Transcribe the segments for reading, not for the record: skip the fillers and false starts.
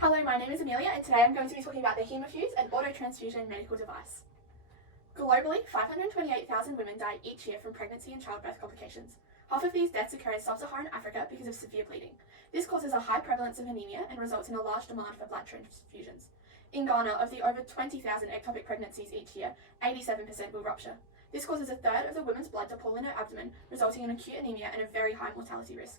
Hello, my name is Amelia, and today I'm going to be talking about the Hemafuse, an autotransfusion medical device. Globally, 528,000 women die each year from pregnancy and childbirth complications. Half of these deaths occur in sub-Saharan Africa because of severe bleeding. This causes a high prevalence of anemia and results in a large demand for blood transfusions. In Ghana, of the over 20,000 ectopic pregnancies each year, 87% will rupture. This causes a third of the woman's blood to pool in her abdomen, resulting in acute anemia and a very high mortality risk.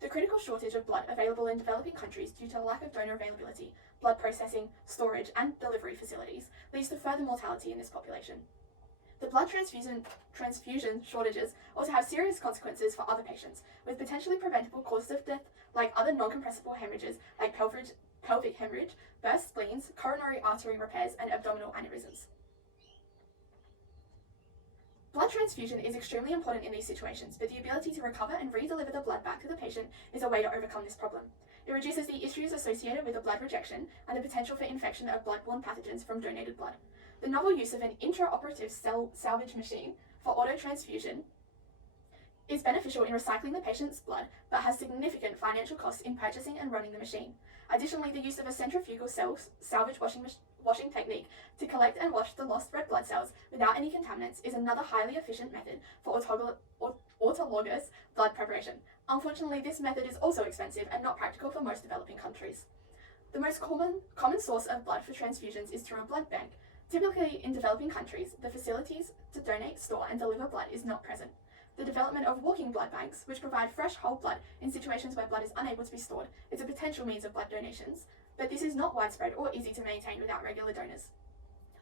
The critical shortage of blood available in developing countries due to the lack of donor availability, blood processing, storage, and delivery facilities leads to further mortality in this population. The blood transfusion shortages also have serious consequences for other patients, with potentially preventable causes of death like other non-compressible hemorrhages like pelvic hemorrhage, burst spleens, coronary artery repairs, and abdominal aneurysms. Blood transfusion is extremely important in these situations, but the ability to recover and re-deliver the blood back to the patient is a way to overcome this problem. It reduces the issues associated with the blood rejection and the potential for infection of blood-borne pathogens from donated blood. The novel use of an intraoperative cell salvage machine for autotransfusion is beneficial in recycling the patient's blood, but has significant financial costs in purchasing and running the machine. Additionally, the use of a centrifugal cell salvage washing technique to collect and wash the lost red blood cells without any contaminants is another highly efficient method for autologous blood preparation. Unfortunately, this method is also expensive and not practical for most developing countries. The most common source of blood for transfusions is through a blood bank. Typically, in developing countries, the facilities to donate, store, and deliver blood is not present. The development of walking blood banks, which provide fresh whole blood in situations where blood is unable to be stored, is a potential means of blood donations, but this is not widespread or easy to maintain without regular donors.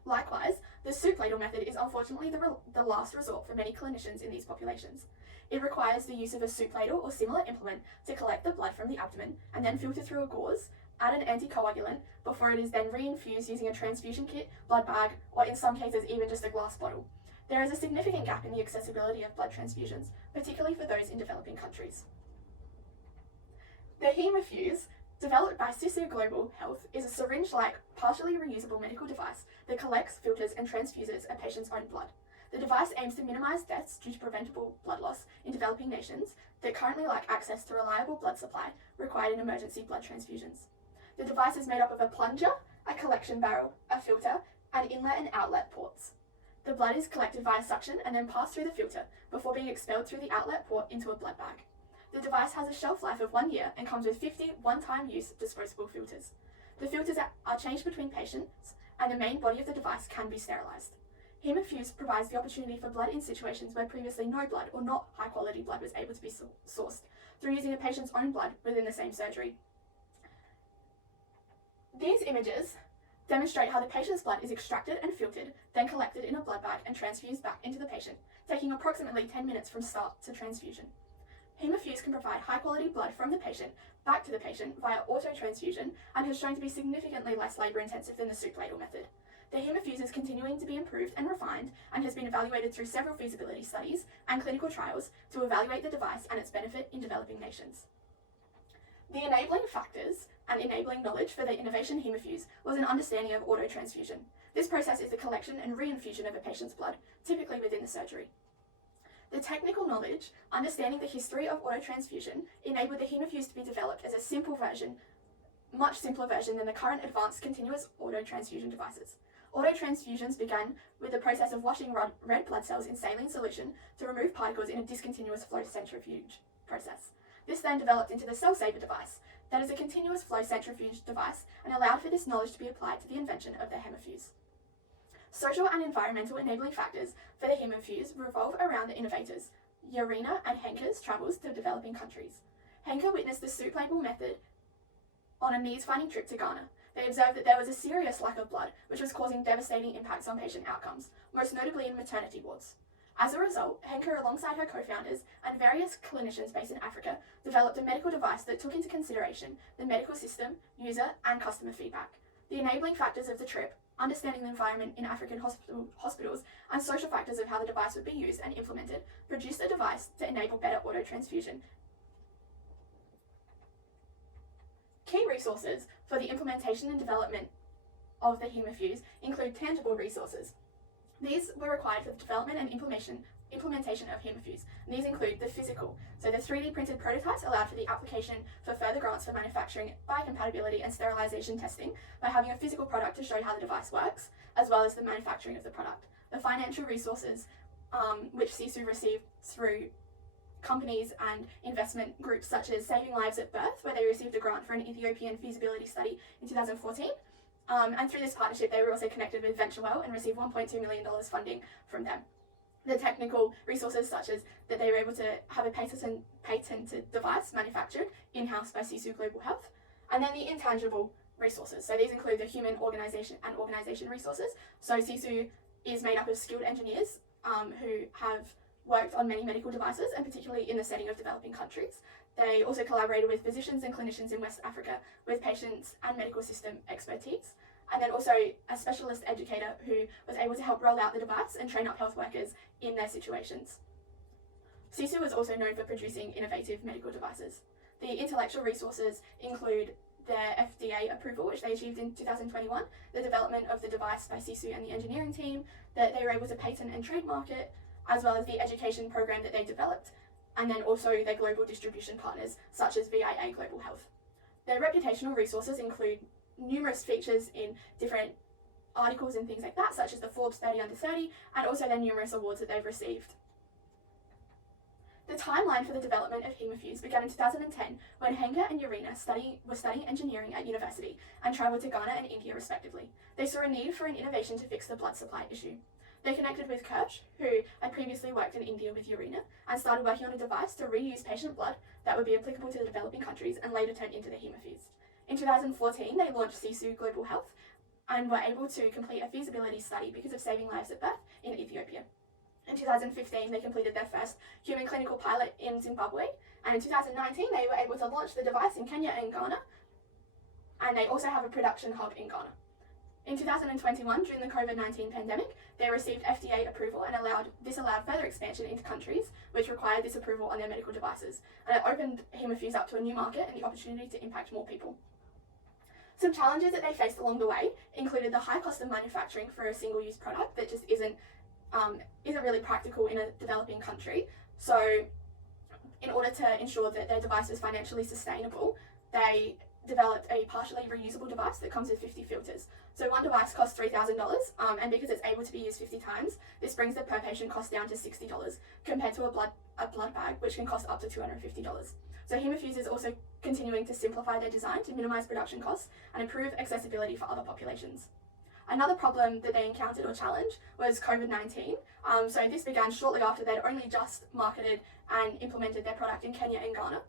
Likewise, the soup ladle method is unfortunately the last resort for many clinicians in these populations. It requires the use of a soup ladle or similar implement to collect the blood from the abdomen and then filter through a gauze, add an anticoagulant, before it is then reinfused using a transfusion kit, blood bag, or in some cases even just a glass bottle. There is a significant gap in the accessibility of blood transfusions, particularly for those in developing countries. The Hemafuse, developed by Sisu Global Health, is a syringe-like, partially reusable medical device that collects, filters, and transfuses a patient's own blood. The device aims to minimize deaths due to preventable blood loss in developing nations that currently lack access to reliable blood supply required in emergency blood transfusions. The device is made up of a plunger, a collection barrel, a filter, and inlet and outlet ports. The blood is collected via suction and then passed through the filter before being expelled through the outlet port into a blood bag. The device has a shelf life of 1 year and comes with 50 one-time use disposable filters. The filters are changed between patients, and the main body of the device can be sterilized. Hemafuse provides the opportunity for blood in situations where previously no blood or not high-quality blood was able to be sourced through using a patient's own blood within the same surgery. These images demonstrate how the patient's blood is extracted and filtered, then collected in a blood bag and transfused back into the patient, taking approximately 10 minutes from start to transfusion. Hemafuse can provide high-quality blood from the patient back to the patient via autotransfusion and has shown to be significantly less labour-intensive than the soup ladle method. The Hemafuse is continuing to be improved and refined and has been evaluated through several feasibility studies and clinical trials to evaluate the device and its benefit in developing nations. The enabling factors and enabling knowledge for the Innovating Hemafuse was an understanding of autotransfusion. This process is the collection and reinfusion of a patient's blood, typically within the surgery. The technical knowledge, understanding the history of autotransfusion, enabled the Hemafuse to be developed as a much simpler version than the current advanced continuous autotransfusion devices. Autotransfusions began with the process of washing red blood cells in saline solution to remove particles in a discontinuous flow centrifuge process. This then developed into the Cell Saver device, that is a continuous flow centrifuge device, and allowed for this knowledge to be applied to the invention of the Hemafuse. Social and environmental enabling factors for the Hemafuse revolve around the innovators, Yarina and Henke's travels to developing countries. Henke witnessed the soup ladle method on a needs-finding trip to Ghana. They observed that there was a serious lack of blood, which was causing devastating impacts on patient outcomes, most notably in maternity wards. As a result, Henke, alongside her co-founders and various clinicians based in Africa, developed a medical device that took into consideration the medical system, user, and customer feedback. The enabling factors of the trip, understanding the environment in African hospitals, and social factors of how the device would be used and implemented, produced a device to enable better autotransfusion. Key resources for the implementation and development of the Hemafuse include tangible resources. These were required for the development and implementation of Hemafuse. And these include the physical. So the 3D printed prototypes allowed for the application for further grants for manufacturing, biocompatibility and sterilisation testing by having a physical product to show how the device works, as well as the manufacturing of the product. The financial resources which Sisu received through companies and investment groups such as Saving Lives at Birth, where they received a grant for an Ethiopian feasibility study in 2014. And through this partnership, they were also connected with VentureWell and received $1.2 million funding from them. The technical resources, such as that they were able to have a patented device manufactured in-house by Sisu Global Health. And then the intangible resources. So these include the human organization resources. So Sisu is made up of skilled engineers who have worked on many medical devices, and particularly in the setting of developing countries. They also collaborated with physicians and clinicians in West Africa with patients and medical system expertise. And then also a specialist educator who was able to help roll out the device and train up health workers in their situations. Sisu is also known for producing innovative medical devices. The intellectual resources include their FDA approval, which they achieved in 2021, the development of the device by Sisu and the engineering team, that they were able to patent and trademark it, as well as the education program that they developed, and then also their global distribution partners, such as VIA Global Health. Their reputational resources include numerous features in different articles and things like that, such as the Forbes 30 Under 30, and also their numerous awards that they've received. The timeline for the development of Hemafuse began in 2010 when Henga and Urena were studying engineering at university and travelled to Ghana and India respectively. They saw a need for an innovation to fix the blood supply issue. They connected with Kirsch, who had previously worked in India with Urena, and started working on a device to reuse patient blood that would be applicable to the developing countries and later turned into the Hemafuse. In 2014, they launched Sisu Global Health and were able to complete a feasibility study because of Saving Lives at Birth in Ethiopia. In 2015, they completed their first human clinical pilot in Zimbabwe, and in 2019, they were able to launch the device in Kenya and Ghana, and they also have a production hub in Ghana. In 2021, during the COVID-19 pandemic, they received FDA approval and this allowed further expansion into countries which required this approval on their medical devices, and it opened Hemafuse up to a new market and the opportunity to impact more people. Some challenges that they faced along the way included the high cost of manufacturing for a single-use product that just isn't really practical in a developing country. So in order to ensure that their device was financially sustainable, they developed a partially reusable device that comes with 50 filters. So one device costs $3,000, and because it's able to be used 50 times, this brings the per patient cost down to $60 compared to a blood bag, which can cost up to $250. So Hemafuse is also continuing to simplify their design to minimize production costs and improve accessibility for other populations. Another problem that they encountered or challenge was COVID-19. So this began shortly after they'd only just marketed and implemented their product in Kenya and Ghana.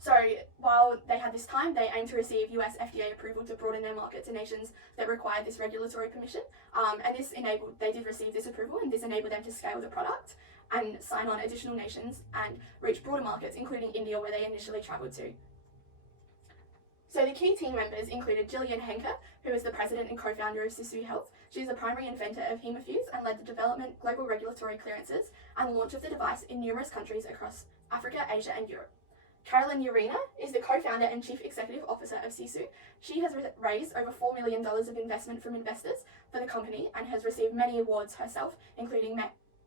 So while they had this time, they aimed to receive US FDA approval to broaden their market to nations that required this regulatory permission. And they did receive this approval, and this enabled them to scale the product and sign on additional nations and reach broader markets, including India, where they initially travelled to. So the key team members included Gillian Henker, who is the president and co-founder of Sisu Health. She's the primary inventor of Hemafuse and led the development, global regulatory clearances, and launch of the device in numerous countries across Africa, Asia, and Europe. Carolyn Urena is the co-founder and chief executive officer of Sisu. She has raised over $4 million of investment from investors for the company and has received many awards herself, including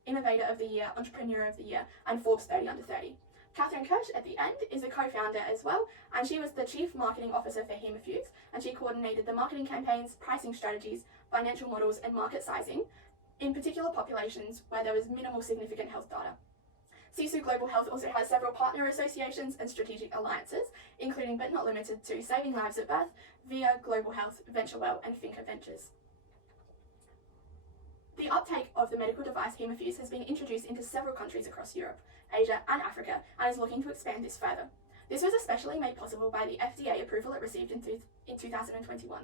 Innovator of the Year, Entrepreneur of the Year, and Forbes 30 Under 30. Catherine Kirsch, at the end, is a co-founder as well, and she was the chief marketing officer for Hemafuse, and she coordinated the marketing campaigns, pricing strategies, financial models, and market sizing in particular populations where there was minimal significant health data. Sisu Global Health also has several partner associations and strategic alliances, including but not limited to Saving Lives at Birth, VIA Global Health, VentureWell, and Finca Ventures. The uptake of the medical device Hemafuse has been introduced into several countries across Europe, Asia, and Africa, and is looking to expand this further. This was especially made possible by the FDA approval it received in 2021.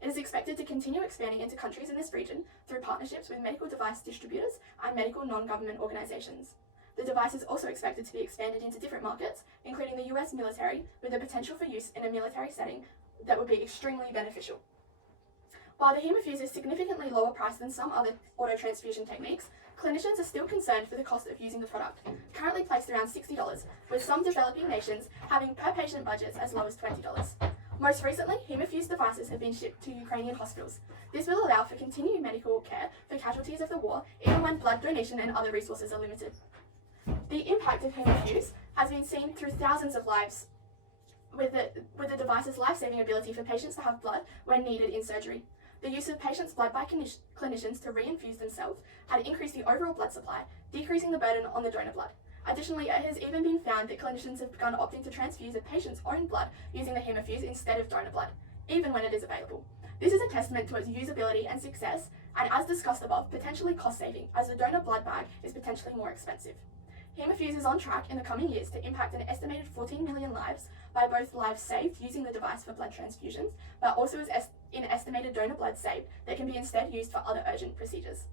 It is expected to continue expanding into countries in this region through partnerships with medical device distributors and medical non-government organizations. The device is also expected to be expanded into different markets, including the US military, with the potential for use in a military setting that would be extremely beneficial. While the Hemafuse is significantly lower priced than some other autotransfusion techniques, clinicians are still concerned for the cost of using the product, currently placed around $60, with some developing nations having per patient budgets as low as $20. Most recently, Hemafuse devices have been shipped to Ukrainian hospitals. This will allow for continued medical care for casualties of the war, even when blood donation and other resources are limited. The impact of Hemafuse has been seen through thousands of lives, with the device's life-saving ability for patients to have blood when needed in surgery. The use of patients' blood by clinicians to reinfuse themselves had increased the overall blood supply, decreasing the burden on the donor blood. Additionally, it has even been found that clinicians have begun opting to transfuse a patient's own blood using the Hemafuse instead of donor blood, even when it is available. This is a testament to its usability and success, and as discussed above, potentially cost-saving, as the donor blood bag is potentially more expensive. Hemafuse is on track in the coming years to impact an estimated 14 million lives by both lives saved using the device for blood transfusions, but also in estimated donor blood saved that can be instead used for other urgent procedures.